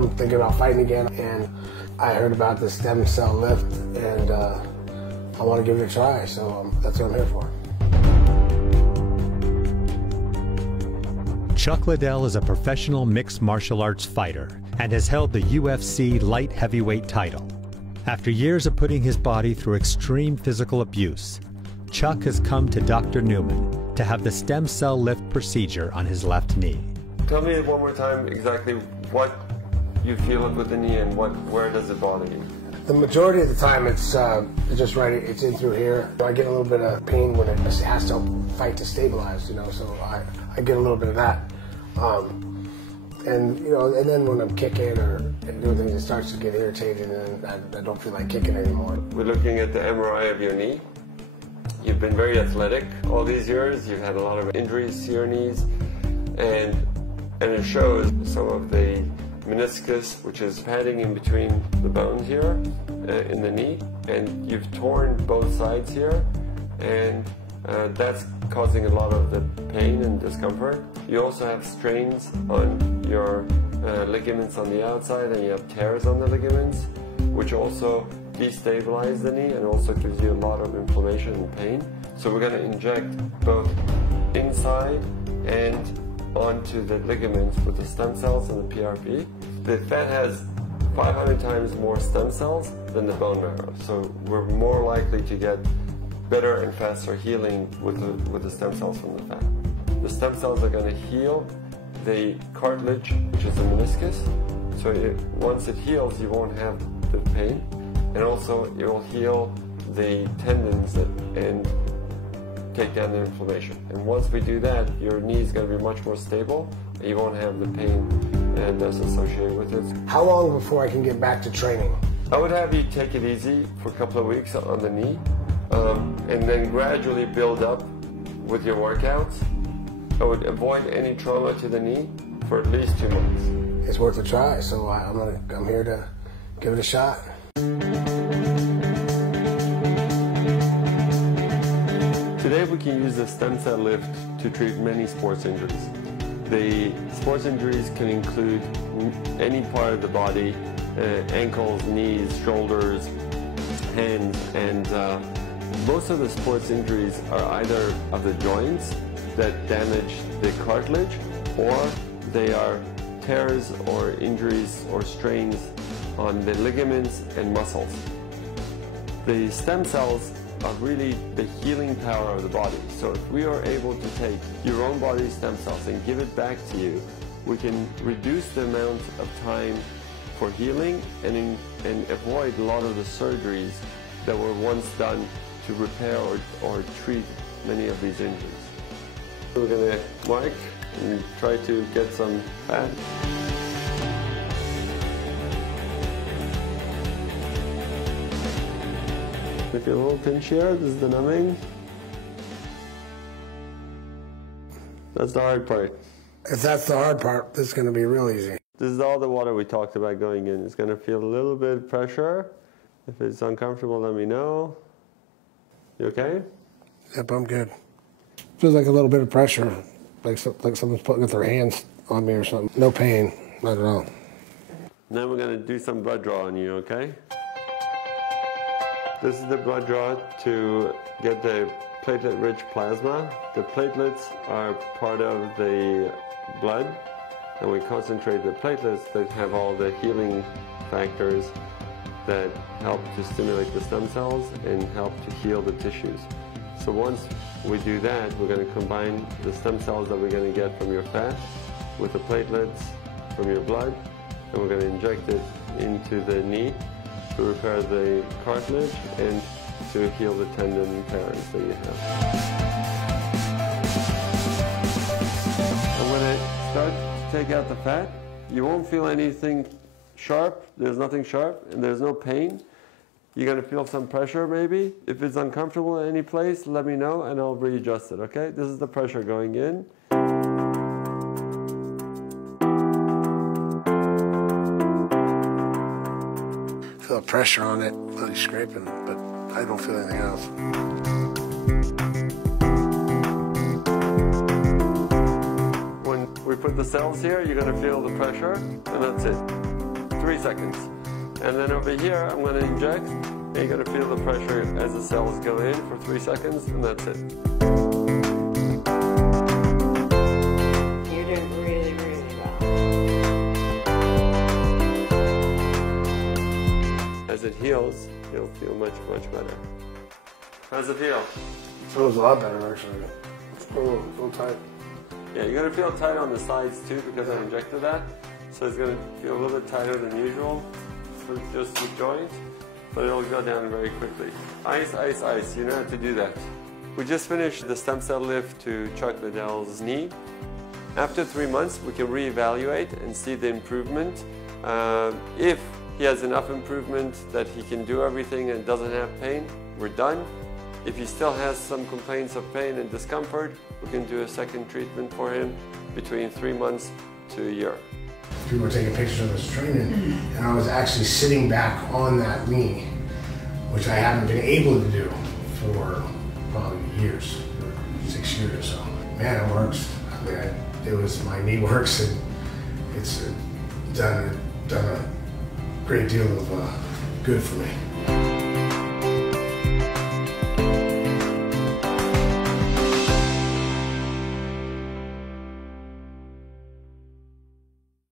I'm thinking about fighting again, and I heard about the stem cell lift, and I want to give it a try, so that's what I'm here for. Chuck Liddell is a professional mixed martial arts fighter and has held the UFC light heavyweight title. After years of putting his body through extreme physical abuse, Chuck has come to Dr. Newman to have the stem cell lift procedure on his left knee. Tell me one more time exactly what you feel with the knee and where does it bother you? The majority of the time it's just right, it's in through here. I get a little bit of pain when it has to fight to stabilize, you know, so I get a little bit of that. And, you know, and then when I'm kicking or doing things, it starts to get irritated and I don't feel like kicking anymore. We're looking at the MRI of your knee. You've been very athletic all these years. You've had a lot of injuries to your knees, and it shows some of the meniscus, which is padding in between the bones here in the knee, and you've torn both sides here, and that's causing a lot of the pain and discomfort. You also have strains on your ligaments on the outside, and you have tears on the ligaments, which also destabilize the knee and also gives you a lot of inflammation and pain. So we're going to inject both inside and onto the ligaments with the stem cells and the PRP. The fat has 500 times more stem cells than the bone marrow, so we're more likely to get better and faster healing with the stem cells from the fat. The stem cells are going to heal the cartilage, which is the meniscus, so once it heals, you won't have the pain, and also it will heal the tendons and take down the inflammation. And once we do that, your knee is going to be much more stable, and you won't have the pain that's associated with it. How long before I can get back to training? I would have you take it easy for a couple of weeks on the knee, and then gradually build up with your workouts. I would avoid any trauma to the knee for at least 2 months. It's worth a try, so I'm here to give it a shot. Today we can use the stem cell lift to treat many sports injuries. The sports injuries can include any part of the body, ankles, knees, shoulders, hands, and most of the sports injuries are either of the joints that damage the cartilage, or they are tears or injuries or strains on the ligaments and muscles. The stem cells are really the healing power of the body. So if we are able to take your own body's stem cells and give it back to you, we can reduce the amount of time for healing and avoid a lot of the surgeries that were once done to repair or treat many of these injuries. We're going to mark and try to get some fat. Make a little pinch here. This is the numbing. That's the hard part. If that's the hard part, this is going to be real easy. This is all the water we talked about going in. It's going to feel a little bit of pressure. If it's uncomfortable, let me know. You okay? Yep, I'm good. Feels like a little bit of pressure, like someone's putting their hands on me or something. No pain, not at all. Now we're going to do some blood draw on you, okay? This is the blood draw to get the platelet-rich plasma. The platelets are part of the blood, and we concentrate the platelets that have all the healing factors that help to stimulate the stem cells and help to heal the tissues. So once we do that, we're going to combine the stem cells that we're going to get from your fat with the platelets from your blood, and we're going to inject it into the knee to repair the cartilage and to heal the tendon tears that you have. And when I start to take out the fat, you won't feel anything sharp. There's nothing sharp and there's no pain. You're going to feel some pressure maybe. If it's uncomfortable in any place, let me know and I'll readjust it, okay? This is the pressure going in. I feel pressure on it, really scraping, but I don't feel anything else. When we put the cells here, you're going to feel the pressure, and that's it. 3 seconds. And then over here, I'm going to inject, and you're going to feel the pressure as the cells go in for 3 seconds, and that's it. You're doing really, really well. As it heals, you'll feel much, much better. How's it feel? It feels a lot better, actually. Oh, a little tight. Yeah, you're going to feel tight on the sides too because I injected that. So it's going to feel a little bit tighter than usual for just the joint, but it'll go down very quickly. Ice, ice, ice. You know how to do that. We just finished the stem cell lift to Chuck Liddell's knee. After 3 months, we can reevaluate and see the improvement. If he has enough improvement that he can do everything and doesn't have pain, we're done. If he still has some complaints of pain and discomfort, we can do a second treatment for him between 3 months to a year. People were taking pictures of us training, and I was actually sitting back on that knee, which I haven't been able to do for probably years, 6 years or so. Man, it works. I mean, my knee works, and it's done a great deal of good for me.